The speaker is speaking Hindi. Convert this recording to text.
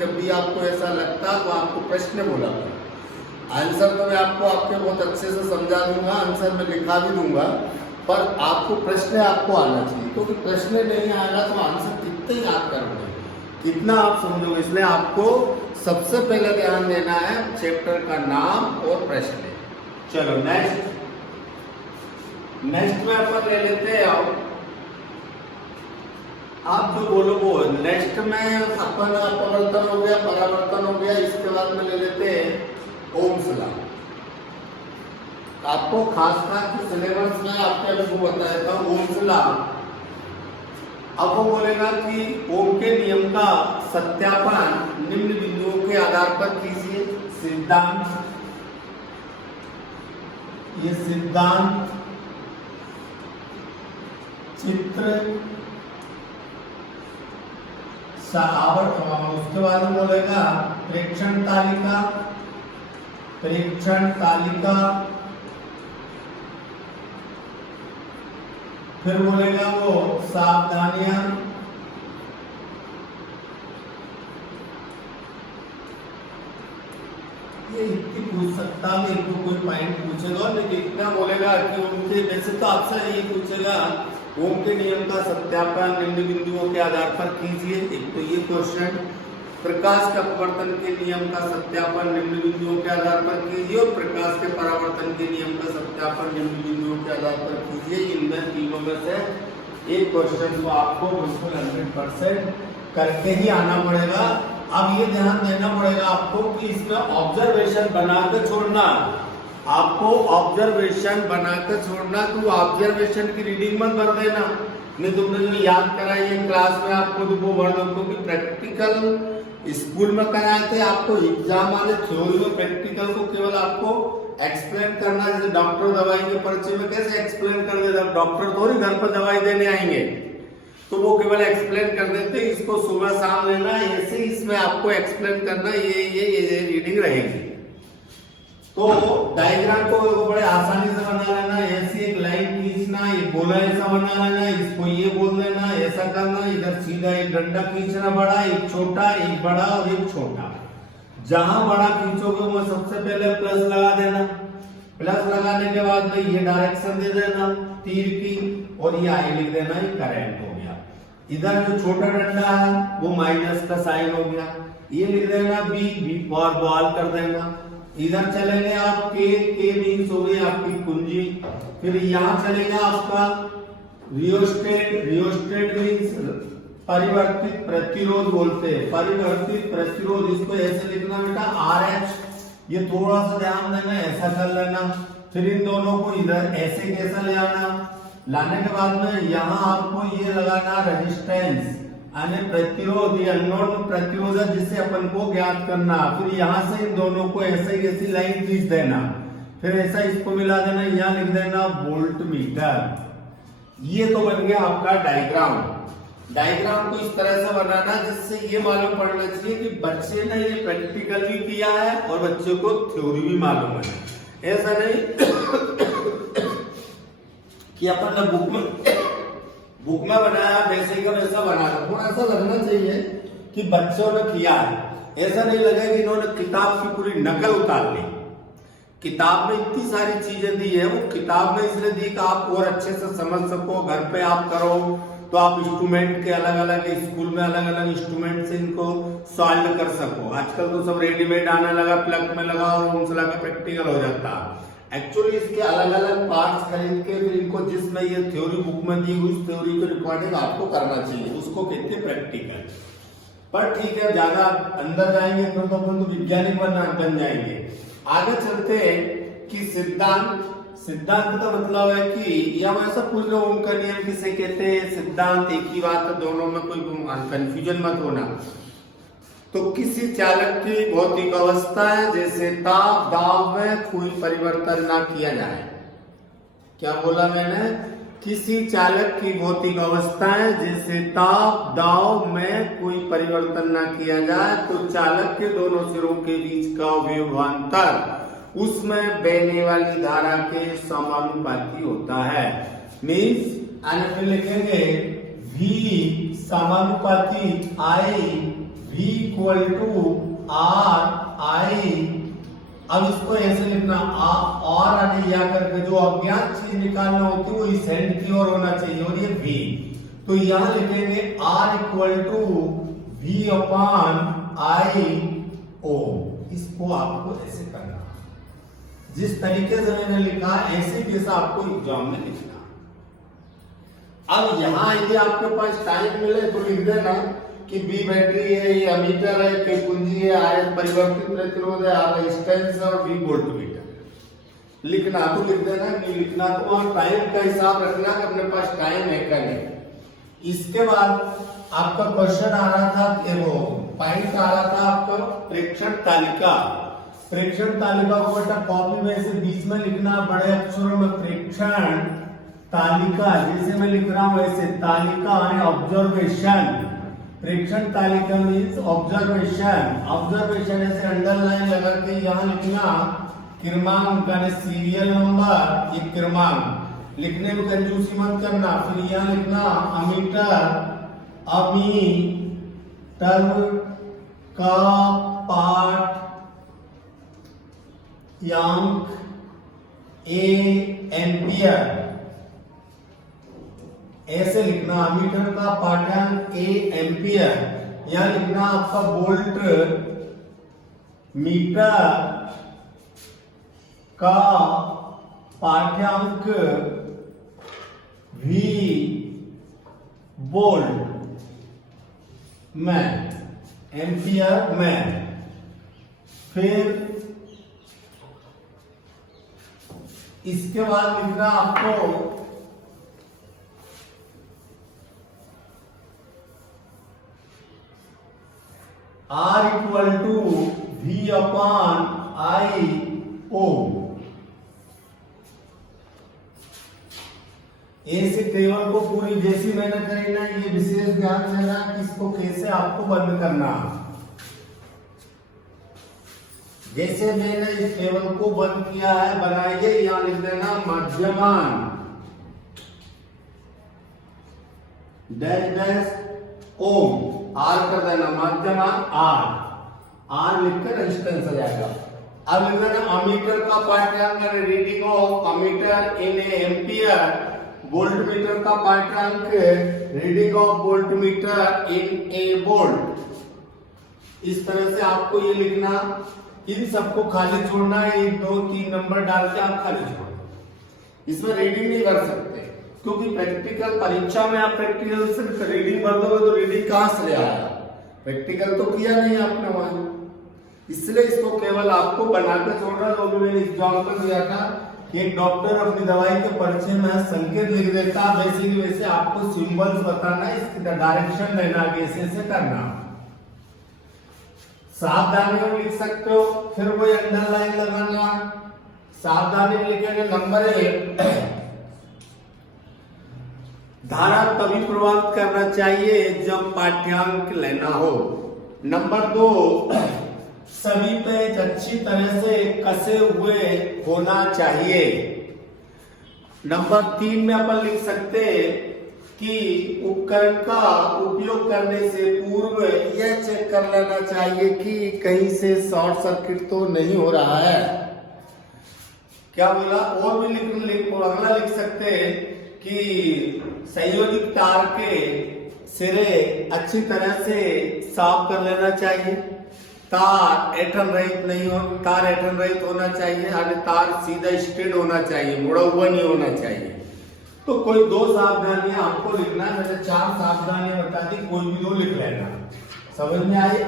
जब भी आपको ऐसा लगता तो आपको प्रश्न बोला करो। आंसर तो मैं आपको आपके बहुत अच्छे से समझा दूंगा, आंसर में लिखा भी दूंगा, पर आपको प्रश्न आपको आना चाहिए, क्योंकि प्रश्न नहीं आएगा तो आंसर कितने याद करोगे, कितना आप समझोगे। इसलिए आपको सबसे पहले ध्यान देना है चैप्टर का नाम और प्रश्न। चलो नेक्स्ट में अपन ले लेते हैं। आप जो बोलो वो नेक्स्ट में अपन अपवर्तन हो गया, परावर्तन हो गया, इसके बाद में ले लेते हैं ओम्स लॉ। आपको खास सिलेबस में आपके अभी वो बताया था ओम्स लॉ। अब वो बोलेगा कि ओम के नियम का सत्यापन निम्न बिंदुओं के आधार पर कीजिए। सिद्धांत, ये सिद्धांत, चित्र, उसके बाद में बोलेगा प्रेक्षण तालिका, प्रेक्षण तालिका, फिर बोलेगा वो सावधानियां, ये इतनी पूछ सकता है, एक कोई पॉइंट पूछेगा लेकिन इतना बोलेगा कि उनके वैसे तो आपसे ये पूछेगा ओम के नियम का सत्यापन निम्न बिंदुओं के आधार पर कीजिए। एक तो ये क्वेश्चन, प्रकाश के अपवर्तन के नियम का सत्यापन निम्न बिंदुओं के आधार पर कीजिए और प्रकाश के परावर्तन के नियम का सत्यापन निम्न बिंदुओं के आधार पर कीजिए। इनमें तीनों में से एक क्वेश्चन को आपको बिल्कुल 100% करके ही आना पड़ेगा। अब ये ध्यान देना पड़ेगा आपको कि इसमें ऑब्जर्वेशन बनाकर छोड़ना, आपको ऑब्जर्वेशन बनाकर छोड़ना, तो ऑब्जर्वेशन की रीडिंग मत भर देना। नहीं तुमने जो याद कराई है क्लास में आपको तो वो भर दो, क्योंकि प्रैक्टिकल स्कूल में कराए थे, आपको एग्जाम वाले थ्योरी में प्रैक्टिकल को केवल आपको एक्सप्लेन करना। जैसे डॉक्टर दवाई के पर्चे में कैसे एक्सप्लेन कर देता, डॉक्टर थोड़ी घर पर दवाई देने आएंगे, तो वो केवल एक्सप्लेन कर देते, इसको सुबह शाम लेना, ऐसे इसमें आपको एक्सप्लेन करना, ये रीडिंग रहेगी। तो डायग्राम को बड़े आसानी से बना लेना, ऐसी एक लाइन खींचना, ये गोला ऐसा बना लेना, इसको ये बोल देना, ऐसा करना, इधर सीधा एक डंडा खींचना, बड़ा एक छोटा, एक बड़ा और एक छोटा। जहां बड़ा खींचोगे वो सबसे पहले प्लस लगा देना, प्लस लगाने के बाद में ये डायरेक्शन दे देना तीर की, और ये आई लिख देना, ये करंट हो गया। इधर जो छोटा डंडा है वो माइनस का साइन हो गया, ये लिख देना बी फॉर बॉल कर देना। इधर चलेंगे आप के मीन्स हो गई आपकी कुंजी, फिर यहाँ चलेगा आपका रियोस्टेट मीन्स परिवर्तित प्रतिरोध बोलते हैं, परिवर्तित प्रतिरोध, इसको ऐसे लिखना बेटा RH, ये थोड़ा सा ध्यान देना, ऐसा कर लेना। फिर इन दोनों को इधर ऐसे कैसा ले आना, लाने के बाद में यहाँ आपको ये लगाना रेजिस्टेंस यानी प्रतिरोध, ये अननोन प्रतिरोध जिसे अपन को ज्ञात करना। फिर यहाँ से इन दोनों को ऐसे ऐसी लाइन खींच देना, फिर ऐसा इसको मिला देना, यहाँ लिख देना वोल्ट मीटर। ये तो बन गया आपका डायग्राम। डायग्राम को इस तरह से बनाना जिससे ये मालूम पड़ना चाहिए कि बच्चे ने ये प्रैक्टिकल भी किया है और बच्चों को थ्योरी भी मालूम है। ऐसा नहीं कि अपन ने बुक में बनाया वैसे का वैसा बना दो, थोड़ा ऐसा लगना चाहिए कि बच्चों ने किया है। ऐसा नहीं लगे कि इन्होंने किताब की पूरी नकल उतार ली। किताब में इतनी सारी चीजें दी है, वो किताब में इसलिए दी कि आप और अच्छे से समझ सको, घर पे आप करो तो आप इंस्ट्रूमेंट के अलग अलग, स्कूल में अलग अलग इंस्ट्रूमेंट से इनको सॉल्व कर सको। आजकल तो सब रेडीमेड आने लगा, प्लग में लगा और उनसे लगा प्रैक्टिकल हो जाता। एक्चुअली इसके अलग अलग पार्ट्स खरीद के फिर इनको जिसमें ये थ्योरी बुक में दी हुई थ्योरी के रिकॉर्डिंग आपको करना चाहिए, उसको कहते हैं प्रैक्टिकल। पर ठीक है, ज्यादा अंदर जाएंगे तो अपन तो वैज्ञानिक बन जाएंगे। आगे चलते हैं कि सिद्धांत का मतलब है कि या ऐसा पूछ लो ओम का नियम किसे कहते हैं, सिद्धांत एक ही बात है, दोनों में कोई कंफ्यूजन मत होना। तो किसी चालक की भौतिक अवस्था है जैसे ताप दाब में कोई परिवर्तन ना किया जाए। क्या बोला मैंने? किसी चालक की भौतिक अवस्था है जैसे ताप दाब में कोई परिवर्तन ना किया जाए तो चालक के दोनों सिरों के बीच का विभवांतर उसमें बहने वाली धारा के समानुपाती होता है। मीन्स आने में लिखेंगे V समानुपाती I V equal to R I, अब इसको ऐसे लिखना और आगे या करके जो अज्ञात चीज निकालना होती है वो इस एंड की ओर होना चाहिए और ये V, तो यहां लिखेंगे R equal to V upon I O. इसको आपको ऐसे करना, जिस तरीके से मैंने लिखा ऐसे कैसा आपको एग्जाम में लिखना। अब यहां यदि आपके पास टाइम मिले तो लिख देना कि बी बैटरी है, ये अमीटर है, के कुंजी है, आयत परिवर्तित प्रतिरोध है, आर रेजिस्टेंस है और बी वोल्टमीटर। लिखना तो लिख देना, नहीं लिखना तो वहां टाइम का हिसाब रखना कि अपने पास टाइम है का नहीं। इसके बाद आपका क्वेश्चन आ रहा था कि वो पॉइंट आ रहा था आपका प्रेक्षण तालिका। प्रेक्षण तालिका को बेटा कॉपी में से बीच में लिखना बड़े अक्षरों में, प्रेक्षण तालिका, जैसे मैं लिख रहा हूं वैसे तालिका है ऑब्जर्वेशन। प्रेक्षण तालिका मीन्स ऑब्जर्वेशन। ऑब्जर्वेशन ऐसे अंडरलाइन लगा के यहाँ लिखना क्रमांक यानी सीरियल नंबर, ये क्रमांक लिखने में कंजूसी मत करना। फिर यहाँ लिखना अमीटर, अमीटर का पाठ यांक ए एम्पियर, ऐसे लिखना अमीटर का पाठ्यांक ए एम्पियर। यहां लिखना आपका वोल्ट मीटर का पाठ्यांक वी वोल्ट में, एम्पियर में। फिर इसके बाद लिखना आपको R equal to V upon I O. ऐसे टेबल को पूरी जैसी मैंने करी ना, ये विशेष ध्यान देना कि इसको कैसे आपको बंद करना। जैसे मैंने इस टेबल को बंद किया है, बनाइए, यहां लिख देना मध्यमान डैश डैश ओम, आर कर देना मध्यमान आर, आर लिखकर रेजिस्टेंस आ जाएगा। अब लिख देना अमीटर का पाठ्यांक reading of ammeter in ampere, voltmeter का पाठ्यांक reading of voltmeter in A volt. इस तरह से आपको ये लिखना, इन सबको खाली छोड़ना, 1 2 3 नंबर डाल के आप खाली छोड़ो। इसमें रीडिंग नहीं कर सकते क्योंकि प्रैक्टिकल परीक्षा में आप प्रैक्टिकल सिर्फ रीडिंग भर दोगे तो रीडिंग कहां से ले आया, प्रैक्टिकल तो किया नहीं आपने वहां, इसलिए इसको केवल आपको बनाकर छोड़ना। जो भी मैंने एग्जाम्पल दिया था, एक डॉक्टर अपनी दवाई के परिचय में संकेत लिख देता, वैसे ही वैसे आपको सिंबल्स बताना, इसकी डायरेक्शन देना, कैसे से करना। सावधानी में लिख सकते हो, फिर वही अंडरलाइन लगाना। सावधानी लिखेंगे नंबर 1, धारा तभी प्रभावित करना चाहिए जब पाठ्यांक लेना हो। नंबर 2, सभी पेज अच्छी तरह से कसे हुए होना चाहिए। नंबर 3 में अपन लिख सकते कि उपकरण का उपयोग करने से पूर्व यह चेक कर लेना चाहिए कि कहीं से शॉर्ट सर्किट तो नहीं हो रहा है। क्या बोला, और भी अगला लिख सकते हैं कि संयोजित तार के सिरे अच्छी तरह से साफ कर लेना चाहिए, तार ऐंठन रहित नहीं हो, तार ऐंठन रहित होना चाहिए, यानी तार सीधा स्ट्रेट होना चाहिए, मुड़ा हुआ नहीं होना चाहिए। तो कोई 2 सावधानियां आपको लिखना है, मैंने 4 सावधानियां बता दी, कोई भी 2 लिख लेना। समझ में आई?